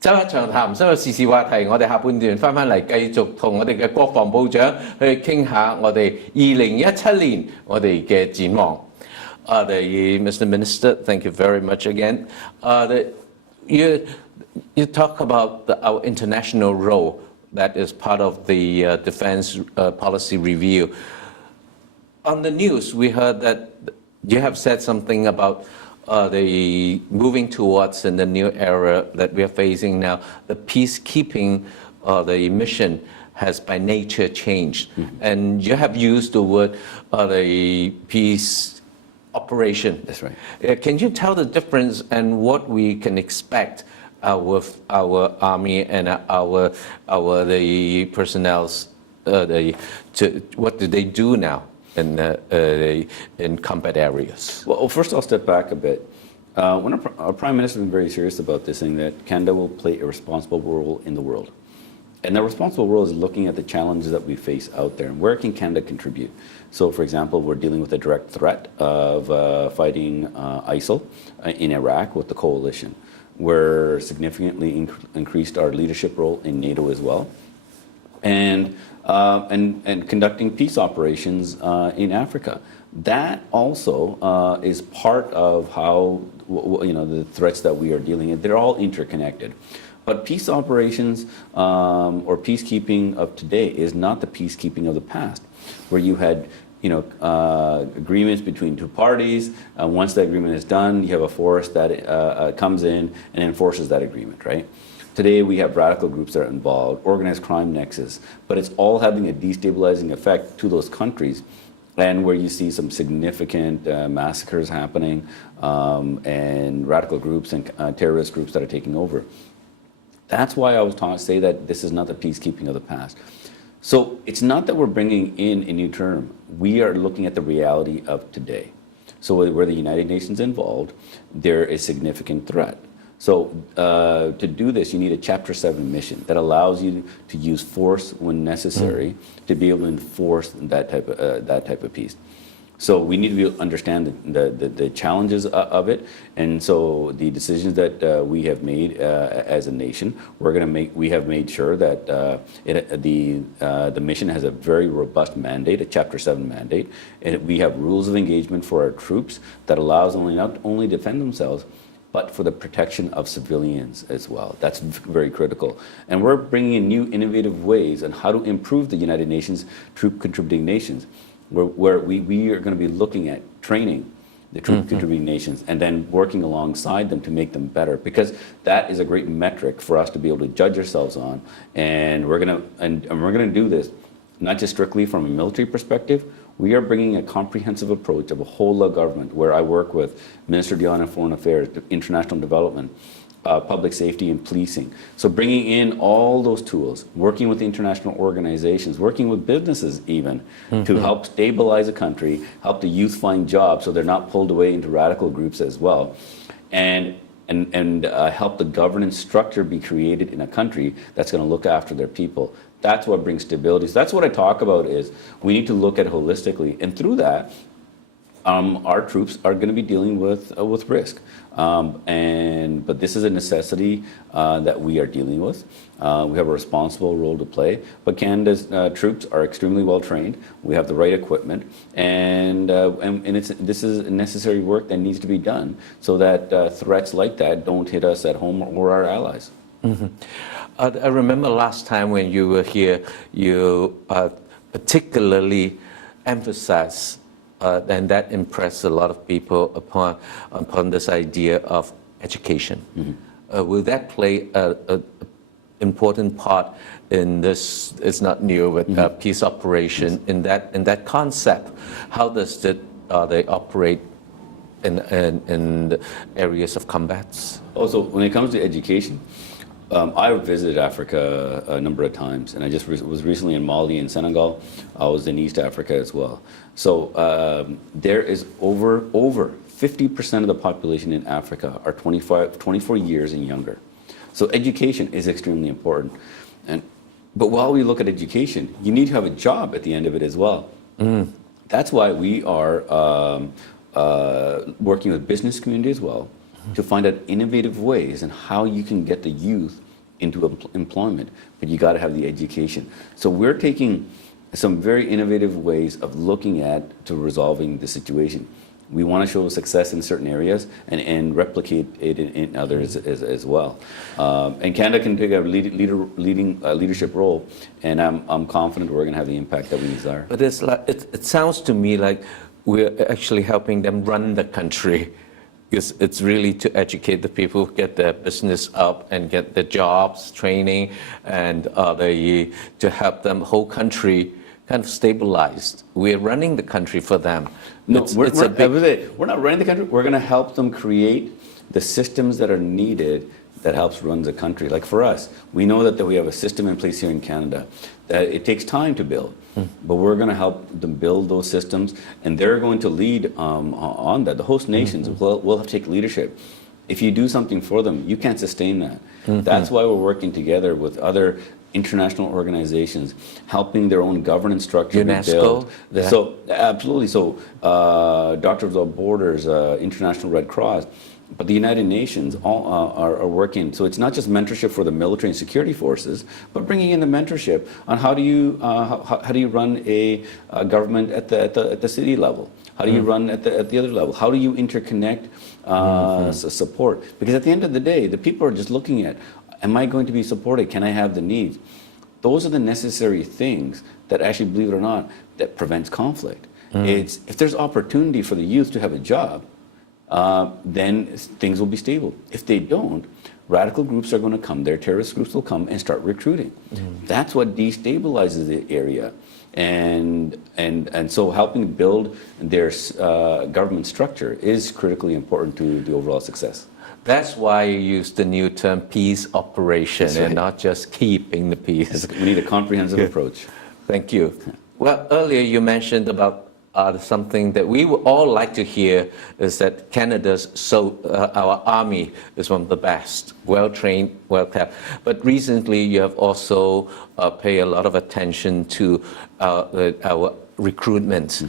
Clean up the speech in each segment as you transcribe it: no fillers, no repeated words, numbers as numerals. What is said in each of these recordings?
周一長談所有時事話題，我哋下半段翻嚟繼續同我哋嘅國防部長去傾下我哋2017年我哋嘅展望。Mr. Minister, thank you very much again. You talk about our international role that is part of the defense policy review. On the news, we heard that you have said something about the moving towards in the new era that we are facing now, the peacekeeping, the mission has by nature changed. And you have used the word the peace operation. That's right. Can you tell the difference and what we can expect with our army and the personnel's, what do they do now? In combat areas? Well, first I'll step back a bit. When our Prime Minister has been very serious about this, saying that Canada will play a responsible role in the world. And that responsible role is looking at the challenges that we face out there and where can Canada contribute. So, for example, we're dealing with a direct threat of fighting ISIL in Iraq with the coalition. We're significantly increased our leadership role in NATO as well. And conducting peace operations in Africa. That also is part of how the threats that we are dealing with. They're all interconnected. But peace operations or peacekeeping of today is not the peacekeeping of the past, where you had agreements between two parties. Once the agreement is done, you have a force that comes in and enforces that agreement, right? Today we have radical groups that are involved, organized crime nexus, but it's all having a destabilizing effect to those countries, and where you see some significant massacres happening and radical groups and terrorist groups that are taking over. That's why I was trying to say that this is not the peacekeeping of the past. So it's not that we're bringing in a new term. We are looking at the reality of today. So where the United Nations involved, there is significant threat. So to do this, you need a Chapter 7 mission that allows you to use force when necessary to be able to enforce that type of peace. So we need to be able to understand the challenges of it, and so the decisions that we have made as a nation, we have made sure that the mission has a very robust mandate, a Chapter 7 mandate, and we have rules of engagement for our troops that allows them not only defend themselves, but for the protection of civilians as well. That's very critical. And we're bringing in new innovative ways on how to improve the United Nations troop contributing nations, where we are going to be looking at training the troop contributing nations and then working alongside them to make them better, because that is a great metric for us to be able to judge ourselves on. And we're going to do this not just strictly from a military perspective. We are bringing a comprehensive approach of a whole of government, where I work with Minister Dion and Foreign Affairs, International Development, Public Safety and Policing. So bringing in all those tools, working with international organizations, working with businesses even, to help stabilize a country, help the youth find jobs so they're not pulled away into radical groups as well, and help the governance structure be created in a country that's going to look after their people. That's what brings stability. So that's what I talk about, is we need to look at it holistically. And through that, our troops are going to be dealing with risk. But this is a necessity that we are dealing with. We have a responsible role to play. But Canada's troops are extremely well trained. We have the right equipment. And this is necessary work that needs to be done so that threats like that don't hit us at home or our allies. I remember last time when you were here, you particularly emphasized, and that impressed a lot of people upon this idea of education. Will that play an important part in this? It's not new, but peace operation. In that concept, how does they operate in the areas of combats? Also, when it comes to education, I visited Africa a number of times, and I just was recently in Mali and Senegal. I was in East Africa as well. So there is over 50% of the population in Africa are 24 years and younger. So education is extremely important. But while we look at education, you need to have a job at the end of it as well. That's why we are working with business community as well, to find out innovative ways and how you can get the youth into employment, but you got to have the education. So we're taking some very innovative ways of looking at to resolving the situation. We want to show success in certain areas and replicate it in others as well. And Canada can take a leadership role, and I'm confident we're going to have the impact that we desire. But it's like, it sounds to me like we're actually helping them run the country. It's really to educate the people, get their business up and get the jobs, training, and to help them whole country kind of stabilized. We're running the country for them. No, we're not running the country. We're going to help them create the systems that are needed that helps run the country. Like for us, we know that we have a system in place here in Canada that it takes time to build, but we're going to help them build those systems, and they're going to lead on that. The host nations will have to take leadership. If you do something for them, you can't sustain that. That's why we're working together with other international organizations, helping their own governance structure be built. Yeah. So absolutely. So Doctors Without Borders, International Red Cross, but the United Nations all are working. So it's not just mentorship for the military and security forces, but bringing in the mentorship on how do you run a government at the city level? How do you run at the other level? How do you interconnect support? Because at the end of the day, the people are just looking at, am I going to be supported? Can I have the needs? Those are the necessary things that actually, believe it or not, that prevents conflict. It's if there's opportunity for the youth to have a job, then things will be stable. If they don't, radical groups are going to come there, terrorist groups will come and start recruiting. That's what destabilizes the area. And so helping build their government structure is critically important to the overall success. That's why you use the new term peace operation and not just keeping the peace. We need a comprehensive approach. Thank you. Well, earlier you mentioned about something that we would all like to hear is that our army is one of the best, well-trained, well-kept. But recently you have also paid a lot of attention to our recruitment.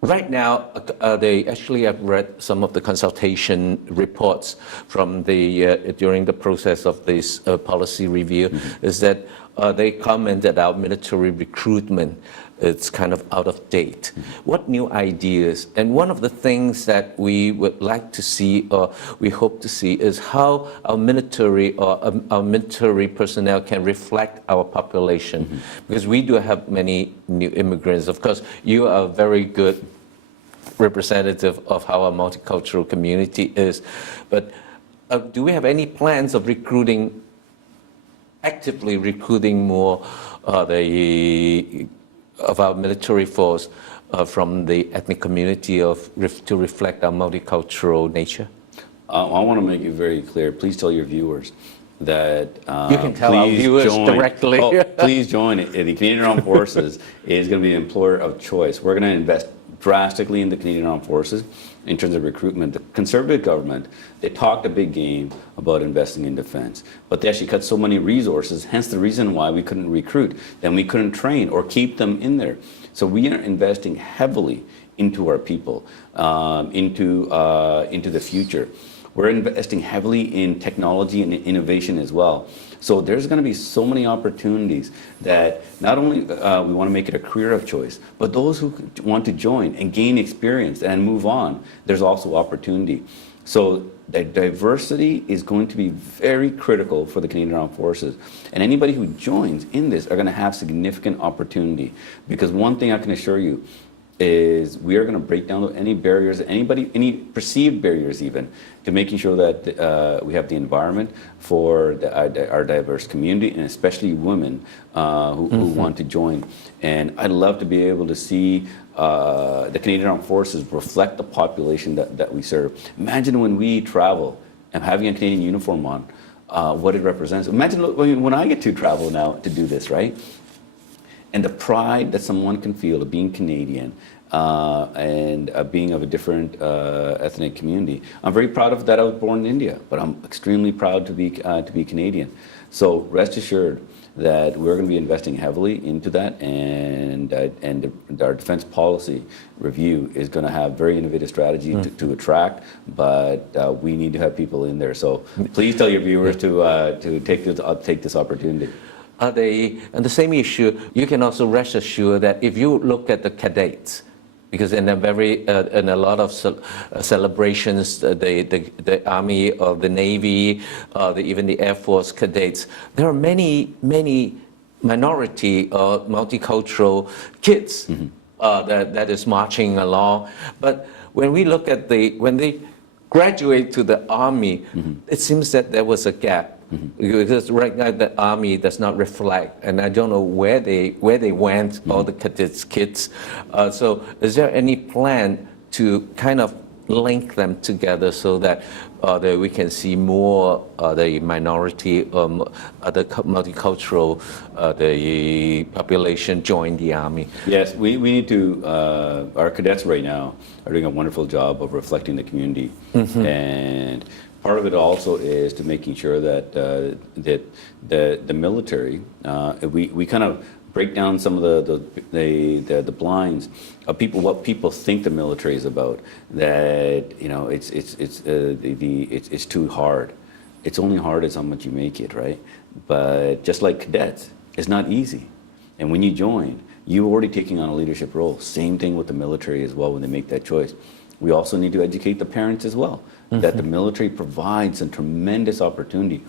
Right now, I've read some of the consultation reports from during the process of this policy review, is that they comment that our military recruitment is kind of out of date. What new ideas? And one of the things that we would like to see, or we hope to see, is how our military personnel can reflect our population. Because we do have many new immigrants. Of course, you are a very good representative of how our multicultural community is. But do we have any plans of actively recruiting more of our military force from the ethnic community to reflect our multicultural nature? I want to make it very clear. Please tell your viewers that you can tell our viewers directly. Please join. The Canadian Armed Forces is going to be an employer of choice. We're going to invest drastically in the Canadian Armed Forces in terms of recruitment. The Conservative government, they talked a big game about investing in defense, but they actually cut so many resources, hence the reason why we couldn't recruit, then we couldn't train or keep them in there. So we are investing heavily into our people, into the future. We're investing heavily in technology and innovation as well. So there's going to be so many opportunities that not only we want to make it a career of choice, but those who want to join and gain experience and move on, there's also opportunity. So the diversity is going to be very critical for the Canadian Armed Forces. And anybody who joins in this are going to have significant opportunity. Because one thing I can assure you is we are going to break down any barriers, any perceived barriers even, to making sure that we have the environment for our diverse community, and especially women who want to join. And I'd love to be able to see the Canadian Armed Forces reflect the population that we serve. Imagine when we travel and having a Canadian uniform on, what it represents. Imagine when I get to travel now to do this, right? And the pride that someone can feel of being Canadian, and being of a different ethnic community. I'm very proud of that I was born in India, but I'm extremely proud to be Canadian. So rest assured that we're going to be investing heavily into that, and our defense policy review is going to have very innovative strategy to attract, but we need to have people in there. So please tell your viewers to take this opportunity. And the same issue, you can also rest assured that if you look at the cadets, because in a lot of celebrations, the Army or the Navy, even the Air Force cadets, there are many minority or multicultural kids that is marching along. But when we look at when they graduate to the Army, it seems that there was a gap. Because right now the Army does not reflect, and I don't know where they went, all the cadets kids. So is there any plan to kind of link them together so that we can see more the minority, the multicultural, the population join the Army? Yes, we need to, our cadets right now are doing a wonderful job of reflecting the community. And part of it also is to making sure that the military, we kind of break down some of the blinds of what people think the military is about. That it's too hard. It's only hard as how much you make it, right? But just like cadets, it's not easy. And when you join, you're already taking on a leadership role. Same thing with the military as well when they make that choice. We also need to educate the parents as well, that the military provides a tremendous opportunity.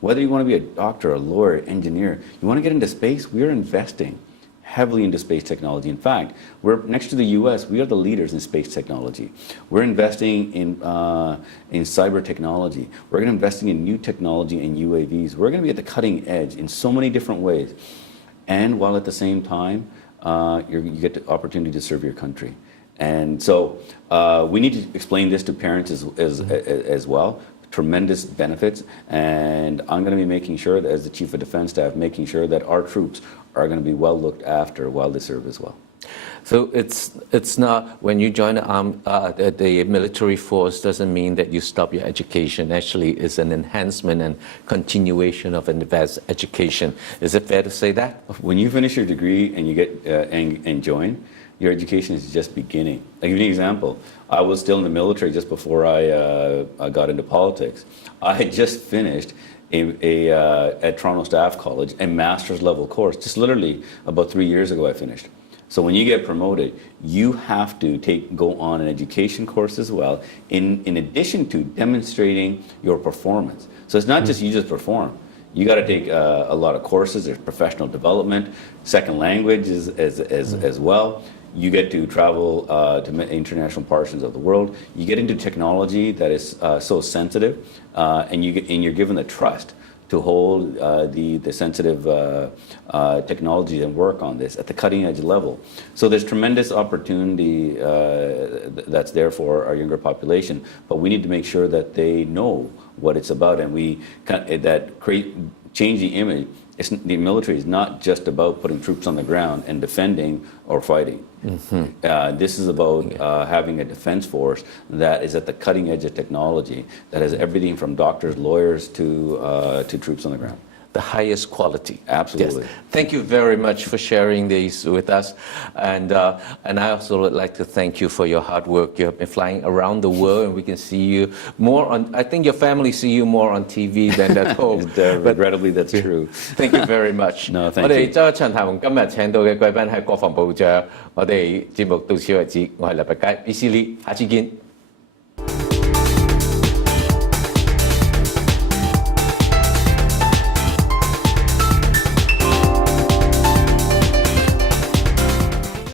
Whether you want to be a doctor, a lawyer, engineer, you want to get into space, we are investing heavily into space technology. In fact, we're next to the US, we are the leaders in space technology. We're investing in cyber technology. We're going to investing in new technology in UAVs. We're going to be at the cutting edge in so many different ways. And while at the same time, you get the opportunity to serve your country. And so we need to explain this to parents as well. Tremendous benefits, and I'm going to be making sure that, as the Chief of Defense Staff, making sure that our troops are going to be well looked after while they serve as well. So it's not, when you join the military force, doesn't mean that you stop your education. Actually, it's an enhancement and continuation of advanced education. Is it fair to say that? When you finish your degree and you get and join, your education is just beginning. I'll give you an example. I was still in the military just before I got into politics. I had just finished at Toronto Staff College a master's level course, just literally about 3 years ago I finished. So when you get promoted, you have to go on an education course as well, in addition to demonstrating your performance. So it's not just you just perform. You got to take a lot of courses. There's professional development, second language as well. You get to travel to international portions of the world. You get into technology that is so sensitive, and you're given the trust to hold the sensitive technology and work on this at the cutting edge level. So there's tremendous opportunity that's there for our younger population, but we need to make sure that they know what it's about, and change the image. The military is not just about putting troops on the ground and defending or fighting. This is about having a defense force that is at the cutting edge of technology, that has everything from doctors, lawyers to troops on the ground. The highest quality. Absolutely. Yes. Thank you very much for sharing these with us. And I also would like to thank you for your hard work. You have been flying around the world, and we can see you more on, I think your family see you more on TV than at home. Regrettably, that's true. Thank you very much. No, thank you. 我哋周一長談今日請到嘅貴賓係國防部長，我哋節目到此為止。我係黎拔佳，BC Lee，下次見。